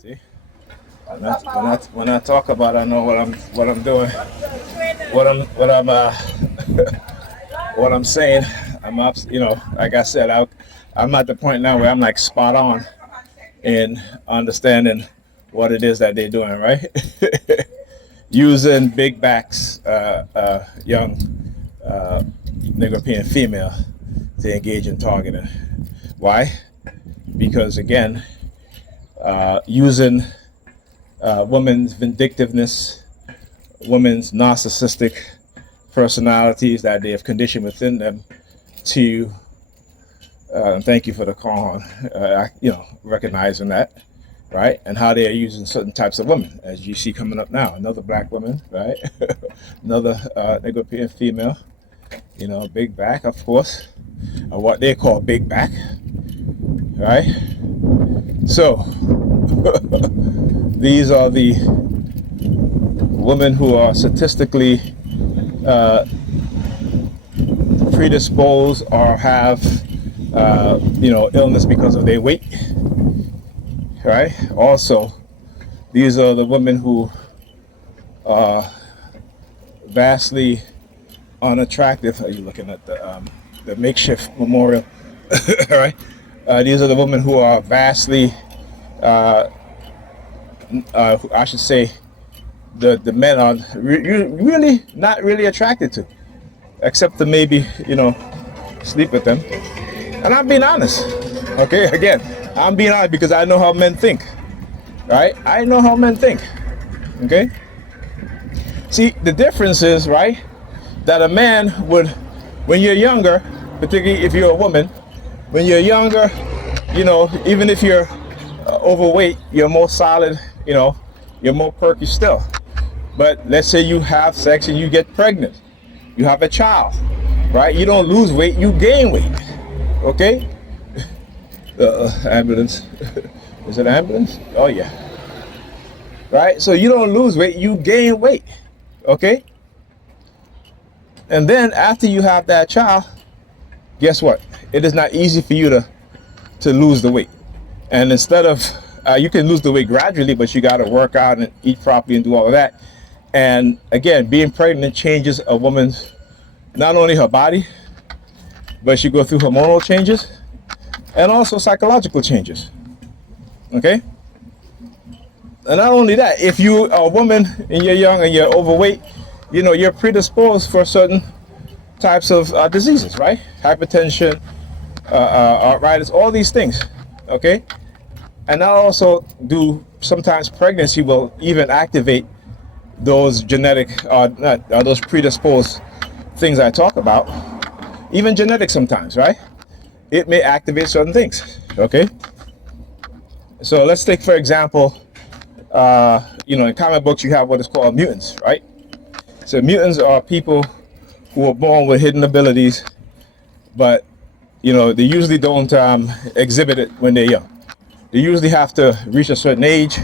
See, when I talk about, I know what I'm doing, what I'm saying. I'm up, like I said, I'm at the point now where I'm like spot on in understanding what it is that they're doing, right? Using big backs, young Negropean female to engage in targeting. Why? Because again, using women's vindictiveness, women's narcissistic personalities that they have conditioned within them to, thank you for the call, recognizing that, right? And how they are using certain types of women, as you see coming up now. Another black woman, right? Another Negropean female, big back, of course, or what they call big back, right? So, these are the women who are statistically predisposed or have, illness because of their weight, right? Also, these are the women who are vastly unattractive. Are you looking at the makeshift memorial? Right? These are the women who are vastly, I should say, the men are really not really attracted to, except to maybe, sleep with them. And I'm being honest. Okay, again, I'm being honest because I know how men think. Right? I know how men think. Okay? See, the difference is, right, that a man would, when you're younger, particularly if you're a woman, when you're younger, even if you're overweight, you're more solid, you're more perky still. But let's say you have sex and you get pregnant. You have a child, right? You don't lose weight, you gain weight. Okay? Ambulance. Is it ambulance? Oh, yeah. Right? So you don't lose weight, you gain weight. Okay? And then after you have that child, guess what? It is not easy for you to lose the weight. And instead of, you can lose the weight gradually, but you got to work out and eat properly and do all of that. And again, being pregnant changes a woman's, not only her body, but she go through hormonal changes and also psychological changes. Okay? And not only that, if you are a woman and you're young and you're overweight, you're predisposed for certain types of diseases, right? Hypertension, arthritis, all these things. Okay? And I also do, sometimes pregnancy will even activate those genetic, those predisposed things I talk about. Even genetic sometimes, right? It may activate certain things, okay? So let's take, for example, in comic books you have what is called mutants, right? So mutants are people who are born with hidden abilities, but, they usually don't exhibit it when they're young. They usually have to reach a certain age,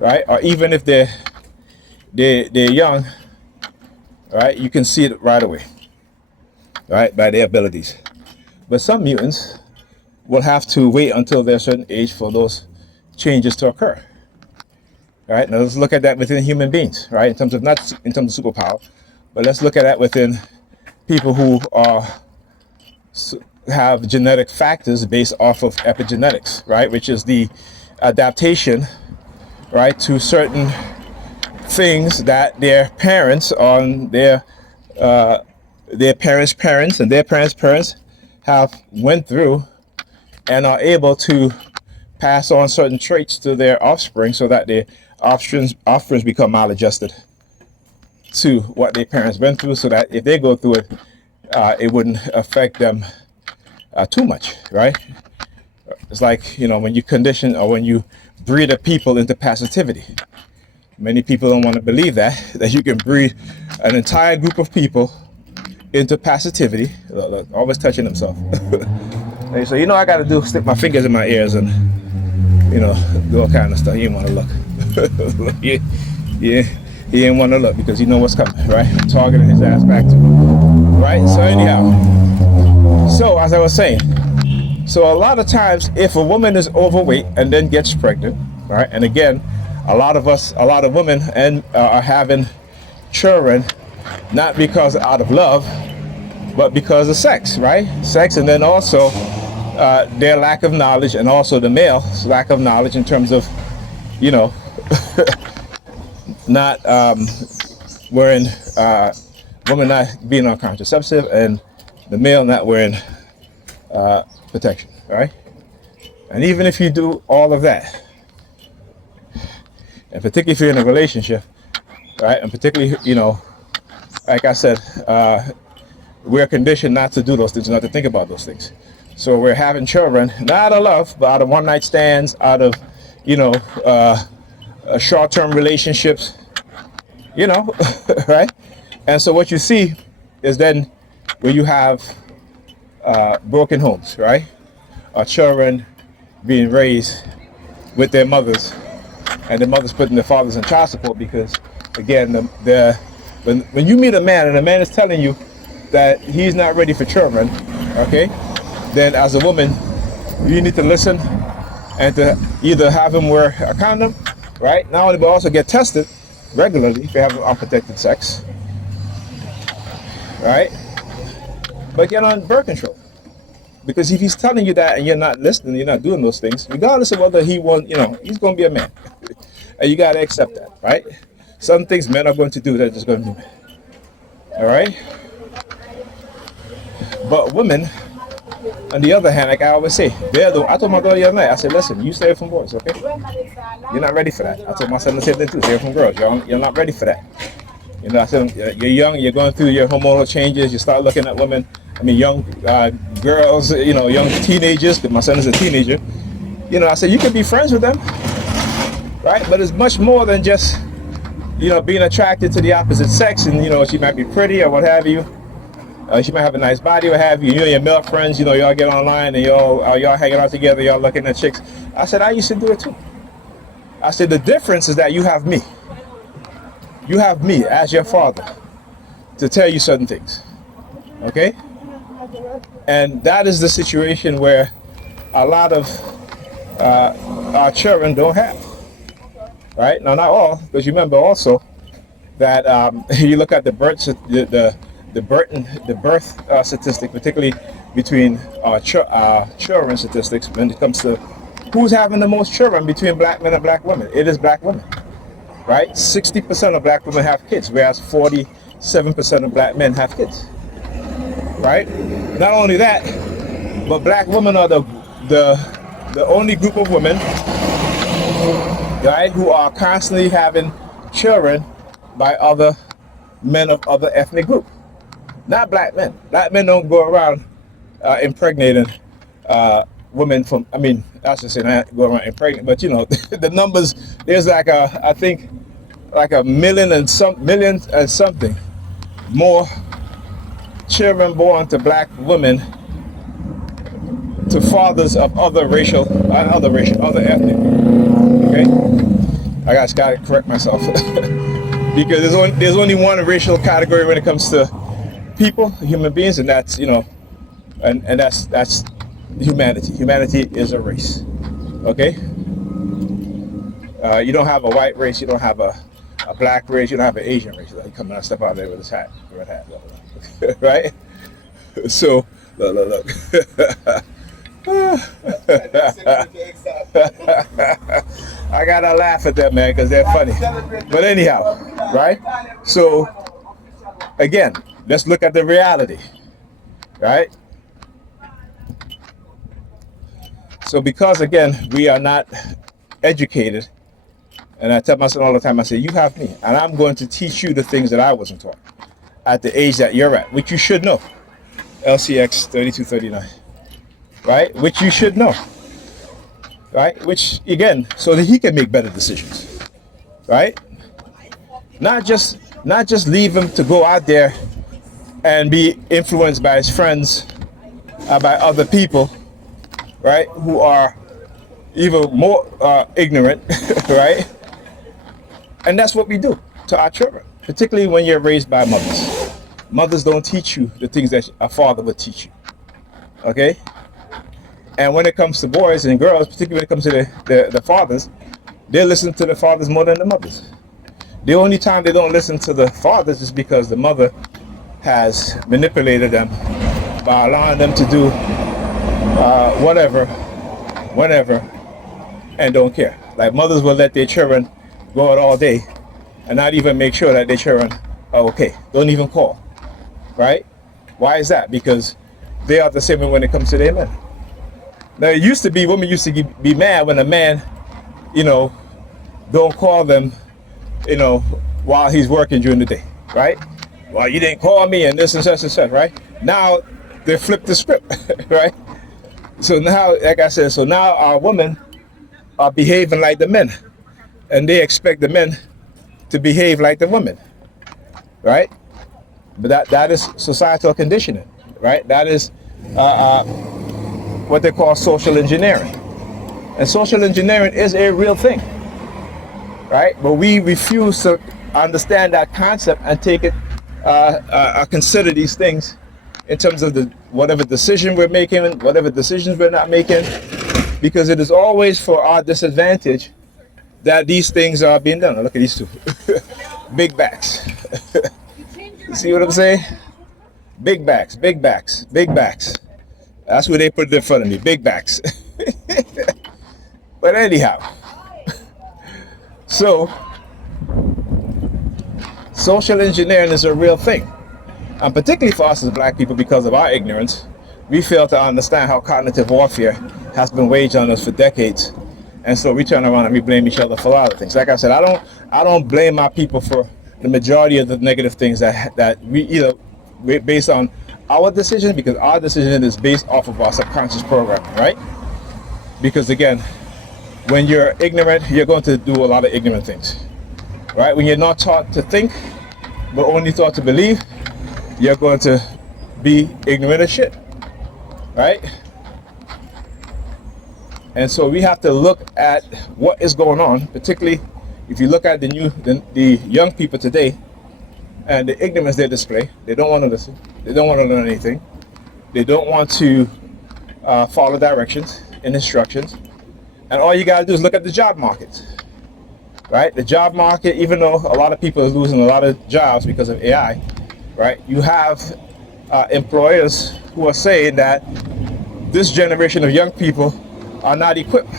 right? Or even if they're young, right? You can see it right away, right? By their abilities. But some mutants will have to wait until they're a certain age for those changes to occur. Right? Now let's look at that within human beings, right? In terms of, not in terms of superpower, but let's look at that within people who have genetic factors based off of epigenetics, right? Which is the adaptation, right, to certain things that their parents on their parents' parents and their parents' parents have went through and are able to pass on certain traits to their offspring so that their offspring become maladjusted to what their parents went through, so that if they go through it, it wouldn't affect them too much, right? It's like, when you condition or when you breed a people into passivity. Many people don't want to believe that you can breed an entire group of people into passivity. Look, always touching himself. Hey, so I got to stick my fingers in my ears and, do all kind of stuff. He didn't want to look. Yeah, he didn't want to look because he know what's coming, right? I'm targeting his ass back to him, right? So anyhow, so as I was saying, so a lot of times if a woman is overweight and then gets pregnant, right? And again, a lot of women and are having children not because out of love, but because of sex, right? Sex, and then also their lack of knowledge, and also the male's lack of knowledge in terms of, you know, not wearing, women not being on contraceptive, and the male not wearing protection, right? And even if you do all of that, and particularly if you're in a relationship, right, and particularly, you know, like I said, we're conditioned not to do those things, not to think about those things. So we're having children, not out of love, but out of one-night stands, out of, you know, short-term relationships, you know, right? And so what you see is then where you have broken homes, right? Or children being raised with their mothers, and the mothers putting the fathers in child support because, again, when you meet a man and a man is telling you that he's not ready for children, okay, then as a woman, you need to listen and to either have him wear a condom, right? Not only, but also get tested regularly if you have unprotected sex, right? But get on birth control. Because if he's telling you that and you're not listening, you're not doing those things, regardless of whether he wants, you know, he's going to be a man. And you got to accept that, right? Some things men are going to do, they're just going to do. All right? But women, on the other hand, like I always say, I told my daughter the other night, I said, listen, you stay away from boys, okay? You're not ready for that. I told my son the same thing too, stay away from girls. You're not ready for that. You know, I said, you're young, you're going through your hormonal changes, you start looking at women, young girls, you know, young teenagers, because my son is a teenager. You know, I said, you can be friends with them, right? But it's much more than just, you know, being attracted to the opposite sex, and, you know, she might be pretty or what have you. She might have a nice body, what have you. You and your male friends, you know, y'all get online and y'all hanging out together, y'all looking at chicks. I said, I used to do it too. I said, the difference is that you have me. You have me as your father to tell you certain things, okay? And that is the situation where a lot of our children don't have, right? Now, not all, because you remember also that you look at the birth statistic, particularly between children statistics, when it comes to who's having the most children between black men and black women. It is black women, right? 60% of black women have kids, whereas 47% of black men have kids, right? Not only that, but black women are the only group of women, right, who are constantly having children by other men of other ethnic group. Not black men. Black men don't go around impregnating women from, I should say not go around impregnating, but you know, the numbers, there's like I think like a million and something more children born to black women to fathers of other ethnic, okay? I gotta correct myself because there's only one racial category when it comes to people, human beings, and that's, you know, and that's humanity. Humanity is a race, okay? You don't have a white race, you don't have a black race, you don't have an Asian race. Like, come on, step out there with his hat, red hat, right? So look. I gotta laugh at that, man, because they're funny. But anyhow, right? So again, let's look at the reality, right? So because, again, we are not educated, and I tell my son all the time, I say, you have me, and I'm going to teach you the things that I wasn't taught at the age that you're at, which you should know. LCX 3239, right? Which you should know, right? Which, again, so that he can make better decisions, right? Not just leave him to go out there and be influenced by his friends, by other people, right, who are even more ignorant, right? And that's what we do to our children, particularly when you're raised by mothers. Mothers don't teach you the things that a father would teach you, okay? And when it comes to boys and girls, particularly when it comes to the fathers, they listen to the fathers more than the mothers. The only time they don't listen to the fathers is because the mother has manipulated them by allowing them to do whatever, whenever, and don't care. Like mothers will let their children go out all day and not even make sure that their children are okay. Don't even call, right? Why is that? Because they are the same when it comes to their men. Now it used to be, women used to be mad when a man, don't call them, while he's working during the day, right? Well, you didn't call me and this and such, right? Now they flip the script, right? So now, like I said, now our women are behaving like the men, and they expect the men to behave like the women, right? But that is societal conditioning, right? That is what they call social engineering. And social engineering is a real thing, right? But we refuse to understand that concept and take it, consider these things in terms of whatever decision we're making, whatever decisions we're not making, because it is always for our disadvantage that these things are being done. Now look at these two. Big backs. See what I'm saying? Big backs, big backs, big backs. That's what they put in front of me, big backs. But anyhow, so social engineering is a real thing. And particularly for us as black people, because of our ignorance, we fail to understand how cognitive warfare has been waged on us for decades. And so we turn around and we blame each other for a lot of things. Like I said, I don't blame my people for the majority of the negative things that we based on our decision, because our decision is based off of our subconscious programming, right? Because again, when you're ignorant, you're going to do a lot of ignorant things, right? When you're not taught to think, but only taught to believe, you're going to be ignorant as shit, right? And so we have to look at what is going on, particularly if you look at the young people today and the ignorance they display. They don't want to listen. They don't want to learn anything. They don't want to follow directions and instructions. And all you got to do is look at the job market, right? The job market, even though a lot of people are losing a lot of jobs because of AI, right? You have employers who are saying that this generation of young people are not equipped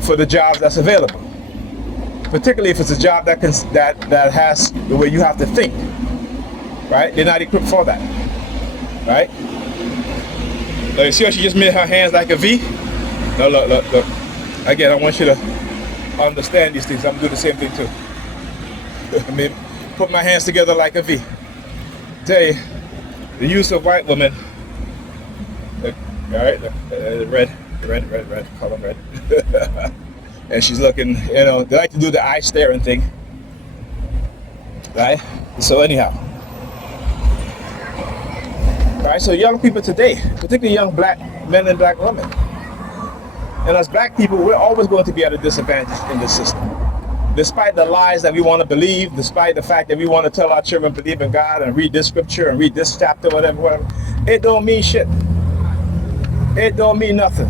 for the jobs that's available, particularly if it's a job that has the way you have to think, right? They're not equipped for that, right? Now, you see how she just made her hands like a V? No, look. Again, I want you to understand these things. I'm gonna do the same thing too. I mean, put my hands together like a V. Tell you, the use of white women. Look, all right, look, red, color red. And she's looking, they like to do the eye staring thing, right? So anyhow, right? So young people today, particularly young black men and black women, and as black people, we're always going to be at a disadvantage in this system. Despite the lies that we want to believe, despite the fact that we want to tell our children believe in God and read this scripture and read this chapter, whatever, it don't mean shit. It don't mean nothing.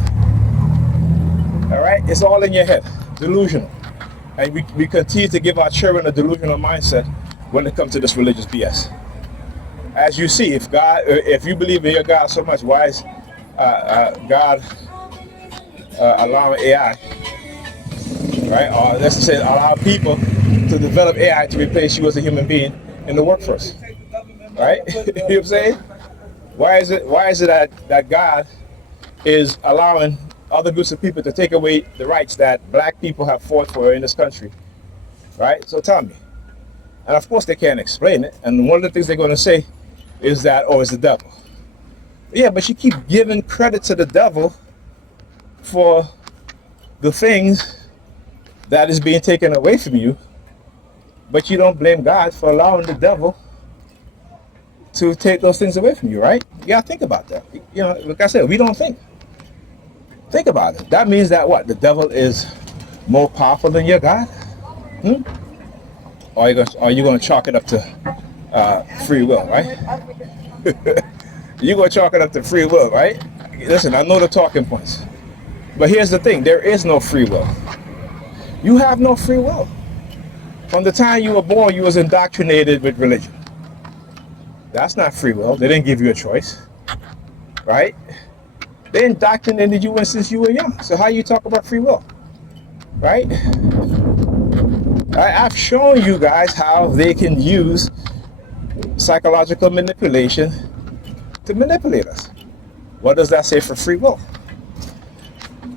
All right? It's all in your head. Delusional. And we continue to give our children a delusional mindset when it comes to this religious BS. As you see, if you believe in your God so much, why is God allowing AI, right? Or let's say allow people to develop AI to replace you as a human being in the workforce, right? You know what I'm saying? Why is it that God is allowing other groups of people to take away the rights that black people have fought for in this country, right? So tell me. And of course they can't explain it. And one of the things they're going to say is that, oh, it's the devil. Yeah, but you keep giving credit to the devil for the things that is being taken away from you, but you don't blame God for allowing the devil to take those things away from you, right? You gotta think about that. Like I said, we don't think. Think about it. That means that what? The devil is more powerful than your God? Or are you going to chalk it up to free will, right? You're going to chalk it up to free will, right? Listen, I know the talking points. But here's the thing, there is no free will. You have no free will. From the time you were born, you was indoctrinated with religion. That's not free will. They didn't give you a choice, right? They indoctrinated you since you were young. So how you talk about free will, right? I've shown you guys how they can use psychological manipulation to manipulate us. What does that say for free will?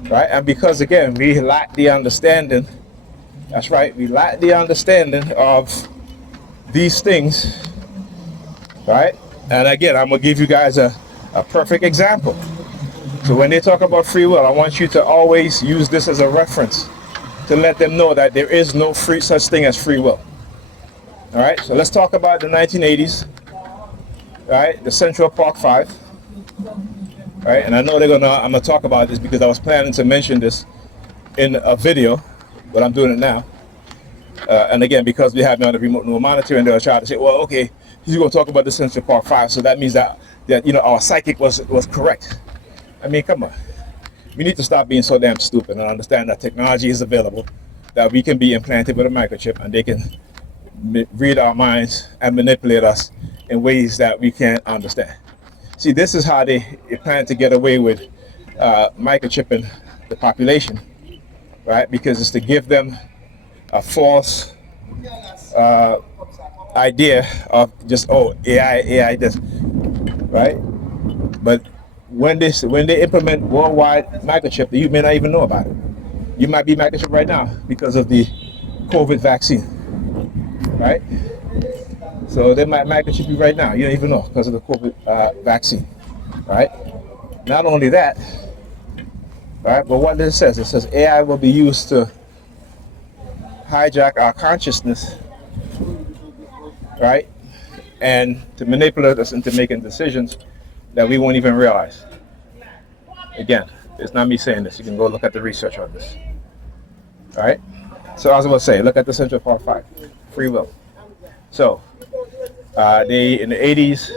Right? And because again, we lack the understanding. That's right, we lack the understanding of these things, right? And again, I'm gonna give you guys a perfect example. So when they talk about free will, I want you to always use this as a reference to let them know that there is no such thing as free will. All right, so let's talk about the 1980s, right? The Central Park 5, right? And I know I'm gonna talk about this because I was planning to mention this in a video, but I'm doing it now. And again, because we have no remote monitor, and they'll try to say, well, okay, he's gonna talk about the Central Park 5, so that means that our psychic was correct. I mean, come on. We need to stop being so damn stupid and understand that technology is available, that we can be implanted with a microchip and they can read our minds and manipulate us in ways that we can't understand. See, this is how they plan to get away with microchipping the population, right? Because it's to give them a false idea of just, oh, AI this, right? But when they implement worldwide microchip, you may not even know about it. You might be microchip right now because of the COVID vaccine, right? So they might microchip you right now. You don't even know because of the COVID vaccine, right? Not only that, right? But what this says, it says AI will be used to hijack our consciousness, right? And to manipulate us into making decisions that we won't even realize. Again, it's not me saying this. You can go look at the research on this. All right? So I was about to say, look at the Central Park 5, free will. So, in the 80s,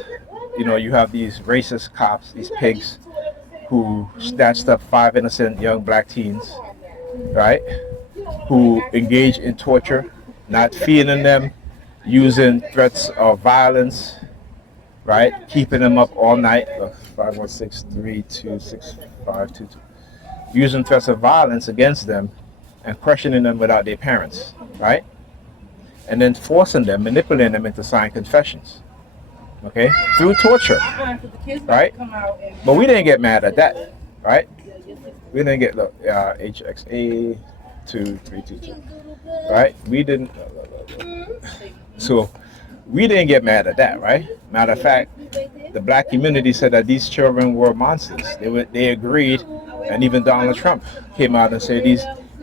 you have these racist cops, these pigs, who snatched up 5 innocent young black teens, right? Who engaged in torture, not feeding them, using threats of violence, right? Keeping them up all night, 516-326-522. Using threats of violence against them and questioning them without their parents, right? And then forcing them, manipulating them into signing confessions, okay? Through torture, right? But we didn't get mad at that, right? We didn't get, look, HXA 2322, right? We didn't, so we didn't get mad at that, right? Matter of fact, the black community said that these children were monsters. They agreed, and even Donald Trump came out and said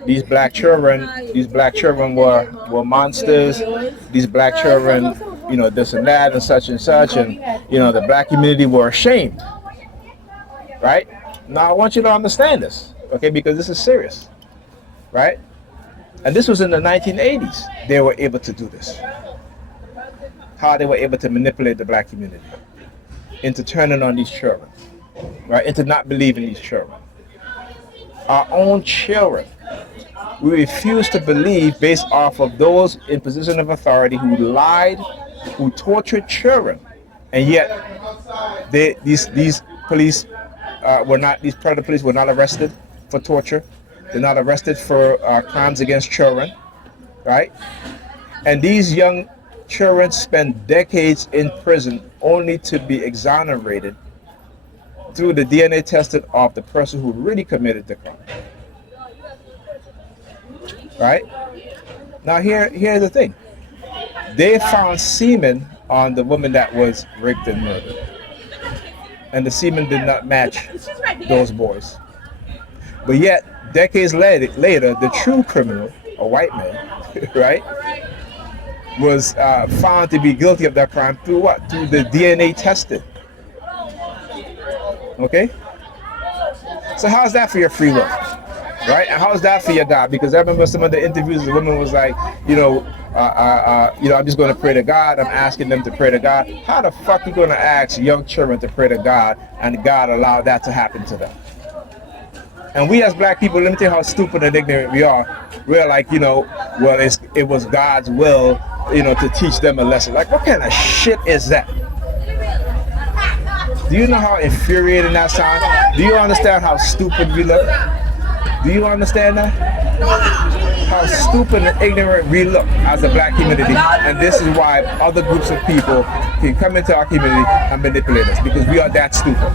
these black children were monsters. These black children, this and that and such, and the black community were ashamed, right? Now I want you to understand this, okay? Because this is serious, right? And this was in the 1980s. They were able to do this. How they were able to manipulate the black community into turning on these children, right? Into not believing these children. Our own children, we refuse to believe based off of those in position of authority who lied, who tortured children, and yet these police these predator police were not arrested for torture. They're not arrested for crimes against children, right? And these young children spend decades in prison only to be exonerated through the DNA testing of the person who really committed the crime. Right? Now here's the thing. They found semen on the woman that was raped and murdered. And the semen did not match those boys. But yet, decades later, the true criminal, a white man, right, was found to be guilty of that crime through what? Through the DNA testing. Okay? So how's that for your free will? Right? And how's that for your God? Because I remember some of the interviews, the woman was like, I'm just going to pray to God. I'm asking them to pray to God. How the fuck are you going to ask young children to pray to God and God allow that to happen to them? And we as black people, let me tell you how stupid and ignorant we are. We're like, you know, well, it was God's will, you know, to teach them a lesson. Like, what kind of shit is that? Do you know how infuriating that sounds? Do you understand how stupid we look? Do you understand that? How stupid and ignorant we look as a black community. And this is why other groups of people can come into our community and manipulate us, because we are that stupid.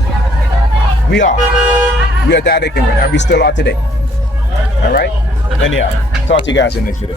We are that ignorant, and we still are today. All right? Anyhow, talk to you guys in the next video.